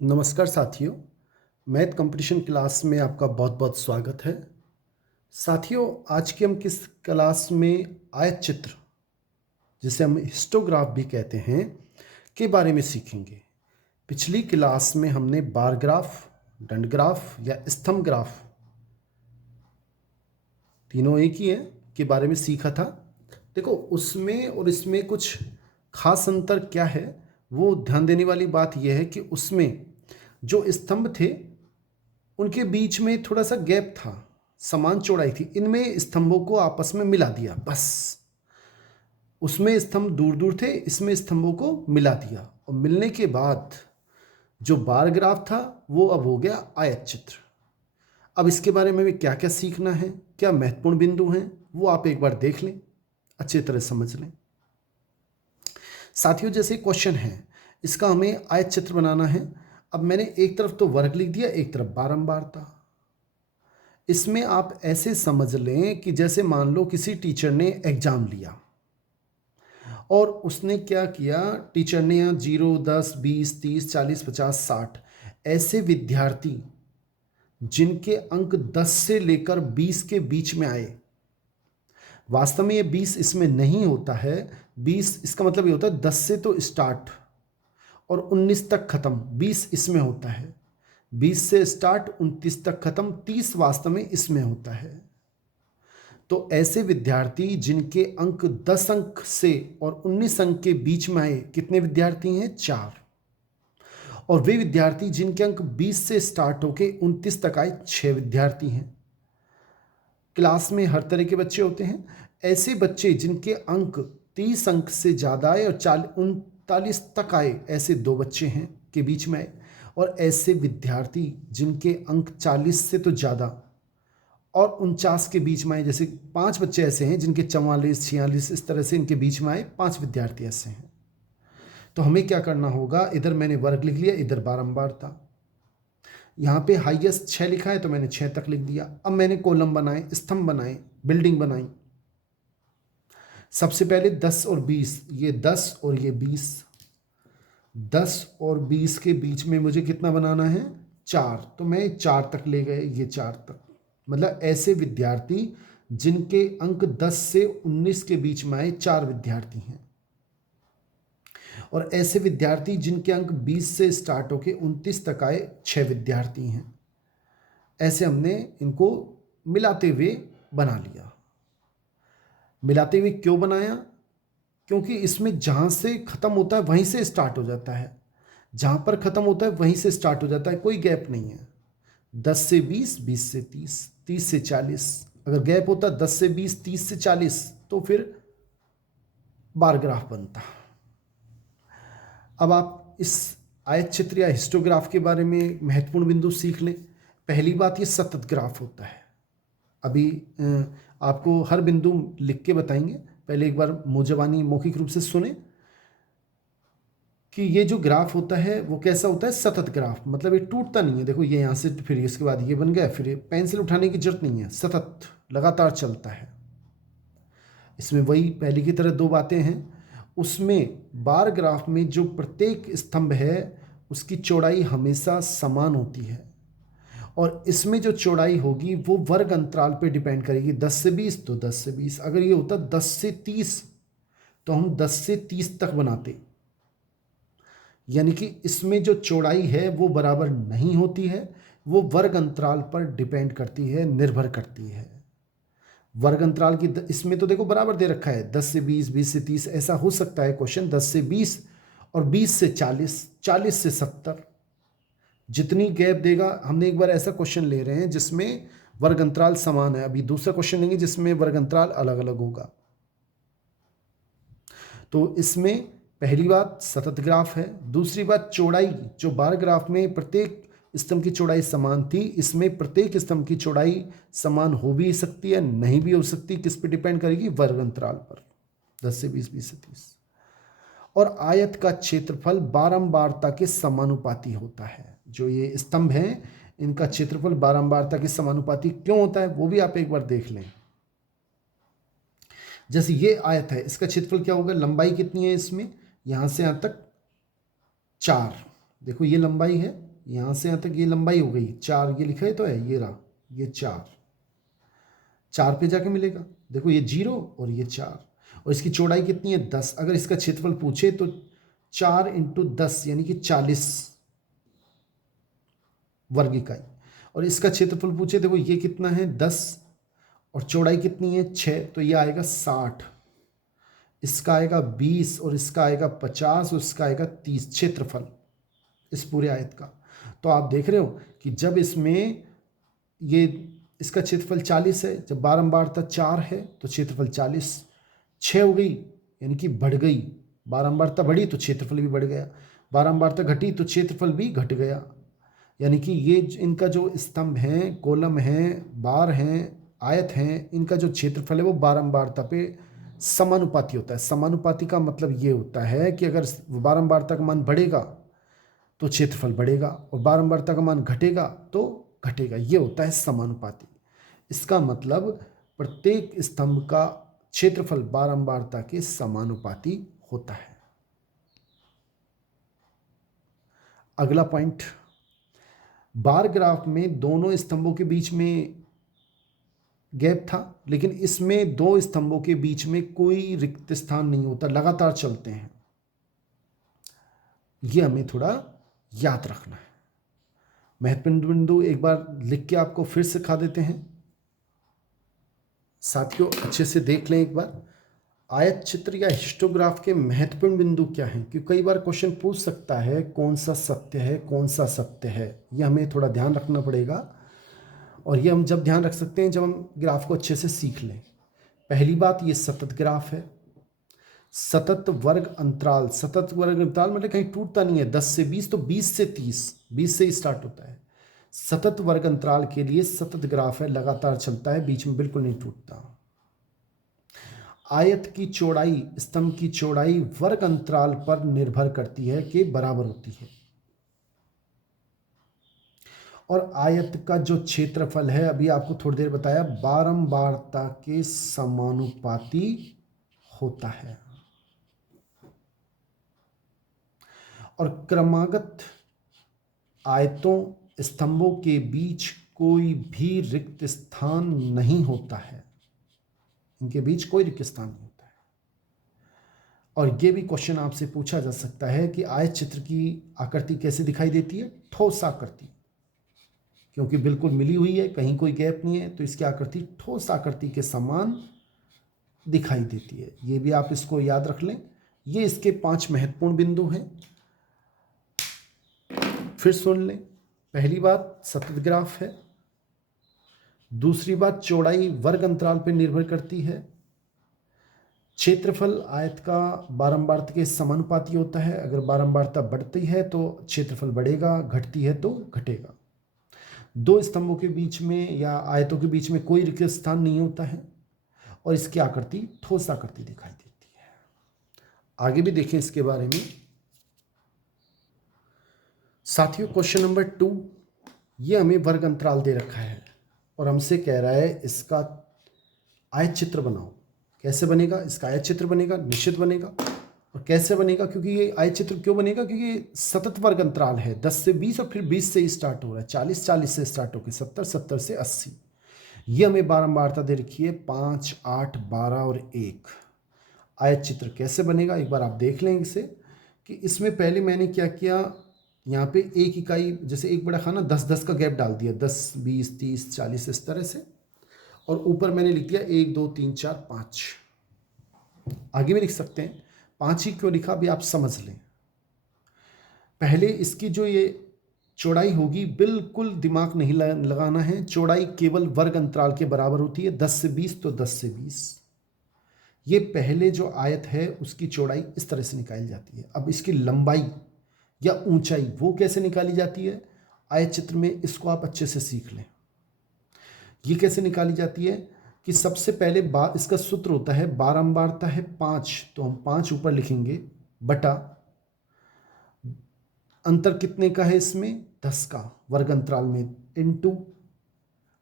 नमस्कार साथियों, math competition class में आपका बहुत बहुत स्वागत है। साथियों, आज की हम किस क्लास में आयत चित्र, जिसे हम हिस्टोग्राफ भी कहते हैं, के बारे में सीखेंगे। पिछली क्लास में हमने बार ग्राफ, दंड ग्राफ या स्तंभ ग्राफ, तीनों एक ही हैं, के बारे में सीखा था। देखो, उसमें और इसमें कुछ खास अंतर क्या है, वो ध्यान देने वाली बात यह है कि उसमें जो स्तंभ थे उनके बीच में थोड़ा सा गैप था, समान चौड़ाई थी। इनमें स्तंभों को आपस में मिला दिया, बस। उसमें स्तंभ दूर दूर थे, इसमें स्तंभों को मिला दिया, और मिलने के बाद जो बार ग्राफ था वो अब हो गया आयत चित्र। अब इसके बारे में भी क्या क्या सीखना है, क्या महत्वपूर्ण बिंदु हैं, वो आप एक बार देख लें, अच्छी तरह समझ लें। साथियों, जैसे क्वेश्चन है, इसका हमें आयत चित्र बनाना है। अब मैंने एक तरफ तो वर्ग लिख दिया, एक तरफ बारंबारता। इसमें आप ऐसे समझ लें कि जैसे मान लो किसी टीचर ने एग्जाम लिया और उसने क्या किया, टीचर ने यहाँ 0, 10, 20, 30, 40, 50, 60 ऐसे विद्यार्थी जिनके अंक 10 से लेकर 20 के बीच में आए। वास्तव में ये 20 इसमें नहीं होता है। 20 इसका मतलब ये होता है 10 से तो स्टार्ट और 19 तक खत्म, 20 इसमें होता है। 20 से स्टार्ट 29 तक खत्म, 30 वास्तव में इसमें होता है। तो ऐसे विद्यार्थी जिनके अंक 10 अंक से और 19 अंक के बीच में आए, कितने विद्यार्थी हैं? 4। और वे विद्यार्थी जिनके अंक 20 से स्टार्ट होके 29 तक आए, 6 विद्यार्थी हैं। क्लास में हर तरह के बच्चे होते हैं। ऐसे बच्चे जिनके अंक 30 अंक से ज़्यादा आए और 39 तक आए, ऐसे 2 बच्चे हैं के बीच में आए। और ऐसे विद्यार्थी जिनके अंक 40 से तो ज़्यादा और 49 के बीच में आए, जैसे 5 बच्चे ऐसे हैं जिनके 44, 46 इस तरह से इनके बीच में आए, 5 विद्यार्थी ऐसे हैं। तो हमें क्या करना होगा, इधर मैंने वर्ग लिख लिया, इधर बारंबारता। यहाँ पे हाईएस्ट 6 लिखा है तो मैंने 6 तक लिख दिया। अब मैंने कॉलम बनाए, स्तंभ बनाए, बिल्डिंग बनाई। सबसे पहले 10 और 20, ये 10 और ये 20। 10 और 20 के बीच में मुझे कितना बनाना है? 4। तो मैं 4 तक ले गए, ये 4 तक। मतलब ऐसे विद्यार्थी जिनके अंक 10 से 19 के बीच में आए, 4 विद्यार्थी हैं। और ऐसे विद्यार्थी जिनके अंक 20 से स्टार्ट होके 29 तक आए, 6 विद्यार्थी हैं। ऐसे हमने इनको मिलाते हुए बना लिया। मिलाते हुए क्यों बनाया? क्योंकि इसमें जहाँ से ख़त्म होता है वहीं से स्टार्ट हो जाता है, जहाँ पर ख़त्म होता है वहीं से स्टार्ट हो जाता है, कोई गैप नहीं है। 10 से 20, 20 से 30, 30 से 40। अगर गैप होता 10 से 20, 30 से 40, तो फिर बार ग्राफ बनता। अब आप इस आयत चित्र या हिस्टोग्राफ के बारे में महत्वपूर्ण बिंदु सीख लें। पहली बात, ये सतत ग्राफ होता है। अभी आपको हर बिंदु लिख के बताएंगे, पहले एक बार मुंह मौखिक रूप से सुने कि ये जो ग्राफ होता है वो कैसा होता है? सतत ग्राफ। मतलब ये टूटता नहीं है। देखो, ये यहाँ से फिर इसके बाद ये बन गया, फिर ये पेंसिल उठाने की जरूरत नहीं है, सतत लगातार चलता है। इसमें वही पहले की तरह 2 बातें हैं। उसमें बार ग्राफ में जो प्रत्येक स्तंभ है उसकी चौड़ाई हमेशा समान होती है, और इसमें जो चौड़ाई होगी वो वर्ग अंतराल पे डिपेंड करेगी। 10 से 20 तो 10 से 20। अगर ये होता 10 से 30 तो हम 10 से 30 तक बनाते। यानी कि इसमें जो चौड़ाई है वो बराबर नहीं होती है, वो वर्ग अंतराल पर डिपेंड करती है, निर्भर करती है। वर्ग अंतराल की इसमें तो देखो बराबर दे रखा है, 10 से 20, 20 से 30। ऐसा हो सकता है क्वेश्चन 10 से 20 और 20 से 40, 40 से 70। जितनी गैप देगा, हमने एक बार ऐसा क्वेश्चन ले रहे हैं जिसमें वर्ग अंतराल समान है। अभी दूसरा क्वेश्चन लेंगे जिसमें वर्ग अंतराल अलग अलग होगा। तो इसमें पहली बात सतत ग्राफ है। दूसरी बात, चौड़ाई जो बार ग्राफ में प्रत्येक स्तंभ की चौड़ाई समान थी, इसमें प्रत्येक स्तंभ की चौड़ाई समान हो भी सकती है, नहीं भी हो सकती। किस पे डिपेंड करेगी? वर्ग अंतराल पर, 10 से 20, 20 से 30। और आयत का क्षेत्रफल बारंबारता के समानुपाती होता है। जो ये स्तंभ हैं इनका क्षेत्रफल बारंबारता के समानुपाती क्यों होता है वो भी आप एक बार देख लें। जैसे ये आयत है, इसका क्षेत्रफल क्या होगा? लंबाई कितनी है इसमें? यहां से यहां तक 4। देखो ये लंबाई है, यहाँ से यहाँ तक ये लंबाई हो गई 4, ये लिखा है तो है, ये रहा, ये 4 पे जाके मिलेगा। देखो ये 0 और ये 4, और इसकी चौड़ाई कितनी है 10। अगर इसका क्षेत्रफल पूछे तो 4 × 10 यानी कि 40 वर्ग इकाई। और इसका क्षेत्रफल पूछे, देखो ये कितना है 10 और चौड़ाई कितनी है 6, तो ये आएगा 60, इसका आएगा 20 और इसका आएगा 50 और इसका आएगा 30 क्षेत्रफल इस पूरे आयत का। तो आप देख रहे हो कि जब इसमें ये इसका क्षेत्रफल 40 है, जब बारंबारता 4 है तो क्षेत्रफल 40, 6 हो गई यानी कि बढ़ गई, बारंबारता बढ़ी तो क्षेत्रफल भी बढ़ गया, बारंबारता घटी तो क्षेत्रफल भी घट गया। यानी कि ये इनका जो स्तंभ हैं, कॉलम हैं, बार हैं, आयत हैं, इनका जो क्षेत्रफल है वो बारंबारता पे समानुपाती होता है। समानुपाती का मतलब ये होता है कि अगर बारंबारता का मान बढ़ेगा तो क्षेत्रफल बढ़ेगा और बारंबारता का मान घटेगा तो घटेगा, ये होता है समानुपाती। इसका मतलब प्रत्येक स्तंभ का क्षेत्रफल बारंबारता के समानुपाती होता है। अगला पॉइंट, बार ग्राफ में दोनों स्तंभों के बीच में गैप था, लेकिन इसमें दो स्तंभों के बीच में कोई रिक्त स्थान नहीं होता, लगातार चलते हैं। यह हमें थोड़ा याद रखना है। महत्वपूर्ण बिंदु एक बार लिख के आपको फिर सिखा देते हैं साथियों, अच्छे से देख लें एक बार। आयत चित्र या हिस्टोग्राफ के महत्वपूर्ण बिंदु क्या हैं, क्योंकि कई बार क्वेश्चन पूछ सकता है कौन सा सत्य है, कौन सा सत्य है, यह हमें थोड़ा ध्यान रखना पड़ेगा। और ये हम जब ध्यान रख सकते हैं जब हम ग्राफ को अच्छे से सीख लें। पहली बात, ये सतत ग्राफ है, सतत वर्ग अंतराल। सतत वर्ग अंतराल मतलब कहीं टूटता नहीं है, 10 से 20 तो 20 से 30, 20 से ही स्टार्ट होता है। सतत वर्ग अंतराल के लिए सतत ग्राफ है, लगातार चलता है, बीच में बिल्कुल नहीं टूटता। आयत की चौड़ाई, स्तंभ की चौड़ाई वर्ग अंतराल पर निर्भर करती है कि बराबर होती है। और आयत का जो क्षेत्रफल है, अभी आपको थोड़ी देर बताया, बारंबारता के समानुपाती होता है। और क्रमागत आयतों स्तंभों के बीच कोई भी रिक्त स्थान नहीं होता है, इनके बीच कोई रिक्त स्थान नहीं होता है। और ये भी क्वेश्चन आपसे पूछा जा सकता है कि आयत चित्र की आकृति कैसे दिखाई देती है, ठोस आकृति, क्योंकि बिल्कुल मिली हुई है, कहीं कोई गैप नहीं है, तो इसकी आकृति ठोस आकृति के समान दिखाई देती है। ये भी आप इसको याद रख लें। ये इसके 5 महत्वपूर्ण बिंदु हैं, फिर सुन लें। पहली बात सतत ग्राफ है, दूसरी बात चौड़ाई वर्ग अंतराल पर निर्भर करती है, क्षेत्रफल आयत का बारंबारता के समानुपाती होता है, अगर बारंबारता बढ़ती है तो क्षेत्रफल बढ़ेगा, घटती है तो घटेगा। दो स्तंभों के बीच में या आयतों के बीच में कोई रिक्त स्थान नहीं होता है, और इसकी आकृति ठोस आकृति दिखाई देती है। आगे भी देखें इसके बारे में साथियों। क्वेश्चन नंबर 2, ये हमें वर्ग अंतराल दे रखा है और हमसे कह रहा है इसका आयत चित्र बनाओ। कैसे बनेगा इसका आयत चित्र? बनेगा, निश्चित बनेगा। और कैसे बनेगा? क्योंकि ये आयत चित्र क्यों बनेगा? क्योंकि ये सतत वर्ग अंतराल है, 10 से 20 और फिर 20 से ही स्टार्ट हो रहा है, 40 40 से स्टार्ट होकर 70 70 से 80। ये हमें बारंबारता दे रखी है 5, 8, 12 और 1। आयत चित्र कैसे बनेगा एक बार आप देख लें इसे, कि इसमें पहले मैंने क्या किया, यहाँ पे एक इकाई, जैसे एक बड़ा खाना 10 10 का गैप डाल दिया, 10 20 30 40 इस तरह से, और ऊपर मैंने लिख दिया 1 2 3 4 5। आगे भी लिख सकते हैं, 5 ही क्यों लिखा अभी आप समझ लें। पहले इसकी जो ये चौड़ाई होगी, बिल्कुल दिमाग नहीं लगाना है, चौड़ाई केवल वर्ग अंतराल के बराबर होती है, 10 से 20 तो 10 से 20। ये पहले जो आयत है उसकी चौड़ाई इस तरह से निकाली जाती है। अब इसकी लंबाई या ऊंचाई वो कैसे निकाली जाती है आयत चित्र में, इसको आप अच्छे से सीख लें। ये कैसे निकाली जाती है कि सबसे पहले इसका सूत्र होता है, बारंबारता है 5, तो हम 5 ऊपर लिखेंगे, बटा अंतर कितने का है इसमें, 10 का वर्ग अंतराल में, इनटू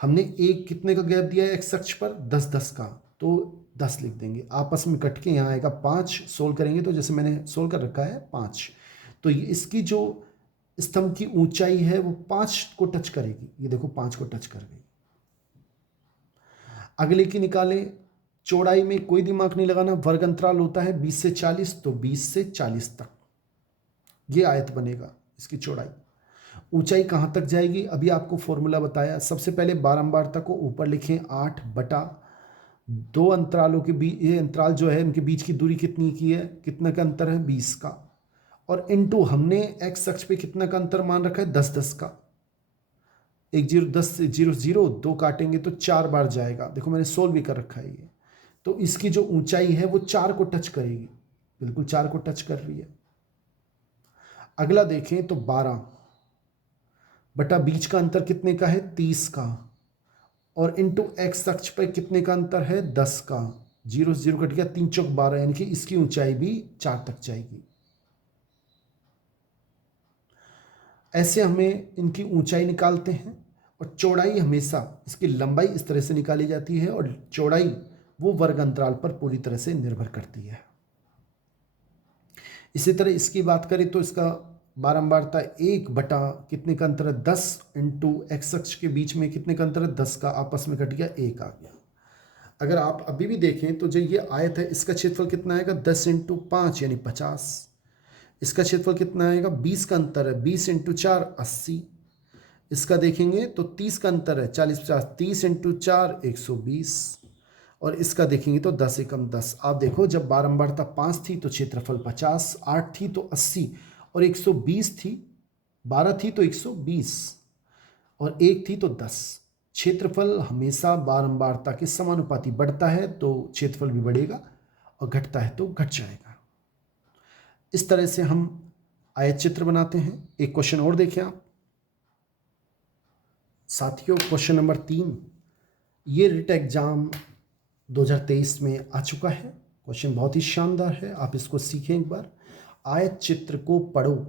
हमने एक कितने का गैप दिया है एक्स अक्ष पर, 10 10 का, तो 10 लिख देंगे, आपस में कट के यहाँ आएगा 5। सोल्व करेंगे तो जैसे मैंने सोल्व कर रखा है 5, तो इसकी जो स्तंभ की ऊंचाई है वो 5 को टच करेगी, ये देखो 5 को टच कर गई। अगले की निकालें, चौड़ाई में कोई दिमाग नहीं लगाना, वर्ग अंतराल होता है 20 से 40, तो 20 से 40 तक ये आयत बनेगा, इसकी चौड़ाई। ऊंचाई कहाँ तक जाएगी, अभी आपको फॉर्मूला बताया। सबसे पहले बारंबारता को ऊपर लिखें, 8 बटा 2 अंतरालों के बीच, ये अंतराल जो है इनके बीच की दूरी कितनी की है, कितना का अंतर है, 20 का, और इनटू हमने एक्स अक्ष पे कितना का अंतर मान रखा है, 10 का। 1 0 10 से 0 0 2 काटेंगे तो 4 बार जाएगा, देखो मैंने सोल्व भी कर रखा है ये। तो इसकी जो ऊंचाई है वो 4 को टच करेगी, बिल्कुल 4 को टच कर रही है। अगला देखें तो 12 बटा बीच का अंतर कितने का है, 30 का, और इंटू एक्स अक्ष पर कितने का अंतर है, 10 का। 0 0 कट गया, 3 चौक 12, यानी कि इसकी ऊंचाई भी 4 तक जाएगी। ऐसे हमें इनकी ऊंचाई निकालते हैं, और चौड़ाई हमेशा, इसकी लंबाई इस तरह से निकाली जाती है और चौड़ाई वो वर्ग अंतराल पर पूरी तरह से निर्भर करती है। इसी तरह इसकी बात करें तो इसका बारंबारता 1 बटा कितने का अंतर है, 10 इंटू एक्स अक्ष के बीच में कितने का अंतर है, 10 का, आपस में कट गया, 1 आ गया। अगर आप अभी भी देखें तो जो ये आयत है इसका क्षेत्रफल कितना आएगा, 10 इंटू 5 यानी 50। इसका क्षेत्रफल कितना आएगा, 20 का अंतर है, 20 इंटू 4 80। इसका देखेंगे तो 30 का अंतर है, 40 50, 30 इंटू 4 120। और इसका देखेंगे तो 10 एकम 10। आप देखो जब बारंबारता 5 थी तो क्षेत्रफल 50, 8 थी तो 80, और 120 थी, 12 थी तो 120, और 1 थी तो 10। क्षेत्रफल हमेशा बारंबारता के समानुपाती, बढ़ता है तो क्षेत्रफल भी बढ़ेगा और घटता है तो घट जाएगा। इस तरह से हम आयत चित्र बनाते हैं। एक क्वेश्चन और देखें आप साथियों, क्वेश्चन नंबर 3, ये रिट एग्जाम 2023 में आ चुका है। क्वेश्चन बहुत ही शानदार है, आप इसको सीखें एक बार। आयत चित्र को पढ़ो,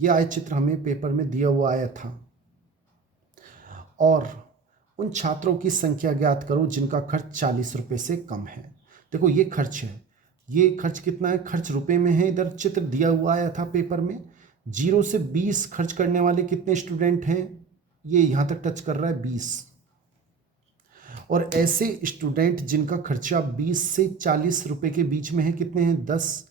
यह आयत चित्र हमें पेपर में दिया हुआ आया था, और उन छात्रों की संख्या ज्ञात करो जिनका खर्च 40 रुपये से कम है। देखो ये खर्च है, ये खर्च कितना है, खर्च रुपए में है, इधर चित्र दिया हुआ आया था पेपर में। 0 से 20 खर्च करने वाले कितने स्टूडेंट हैं, ये यहाँ तक टच कर रहा है 20, और ऐसे स्टूडेंट जिनका खर्चा 20 से 40 रुपये के बीच में है कितने हैं, 10,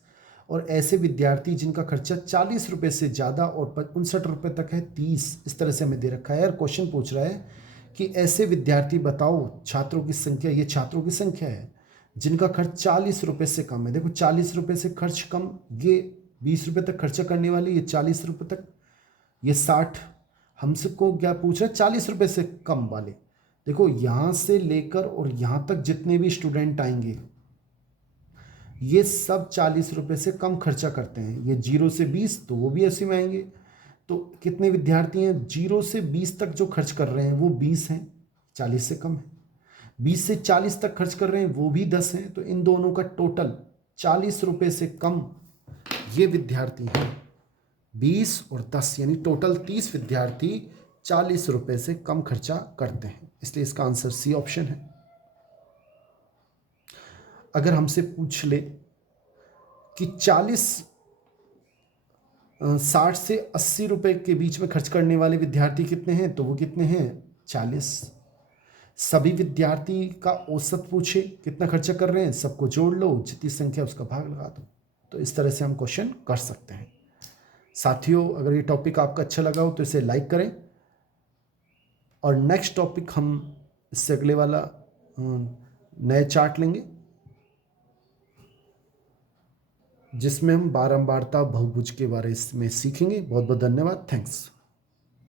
और ऐसे विद्यार्थी जिनका खर्चा 40 रुपये से ज़्यादा और 59 रुपये तक है 30। इस तरह से हमें दे रखा है। यार क्वेश्चन पूछ रहा है कि ऐसे विद्यार्थी बताओ, छात्रों की संख्या, ये छात्रों की संख्या है जिनका खर्च 40 रुपये से कम है। देखो 40 रुपये से खर्च कम, ये 20 रुपये तक खर्चा करने वाले, ये 40 रुपये तक, ये 60। हमसे को क्या पूछ रहा है, 40 रुपये से कम वाले। देखो यहाँ से लेकर और यहाँ तक जितने भी स्टूडेंट आएंगे ये सब 40 रुपये से कम खर्चा करते हैं। ये 0 से 20 तो वो भी ऐसे में आएंगे। तो कितने विद्यार्थी हैं, 0 से 20 तक जो खर्च कर रहे हैं वो 20 हैं, 40 से कम है। 20 से 40 तक खर्च कर रहे हैं वो भी 10 हैं। तो इन दोनों का टोटल 40 रुपये से कम ये विद्यार्थी हैं, 20 और 10, यानी टोटल 30 विद्यार्थी 40 रुपये से कम खर्चा करते हैं। इसलिए इसका आंसर सी ऑप्शन है। अगर हमसे पूछ ले कि 60 से 80 रुपये के बीच में खर्च करने वाले विद्यार्थी कितने हैं, तो वो कितने हैं, 40। सभी विद्यार्थी का औसत पूछे कितना खर्चा कर रहे हैं, सबको जोड़ लो, जितनी संख्या उसका भाग लगा दो। तो इस तरह से हम क्वेश्चन कर सकते हैं। साथियों अगर ये टॉपिक आपका अच्छा लगा हो तो इसे लाइक करें, और नेक्स्ट टॉपिक हम इससे अगले वाला नए चार्ट लेंगे जिसमें हम बारंबारता बहुभुज के बारे में सीखेंगे। बहुत बहुत धन्यवाद, थैंक्स।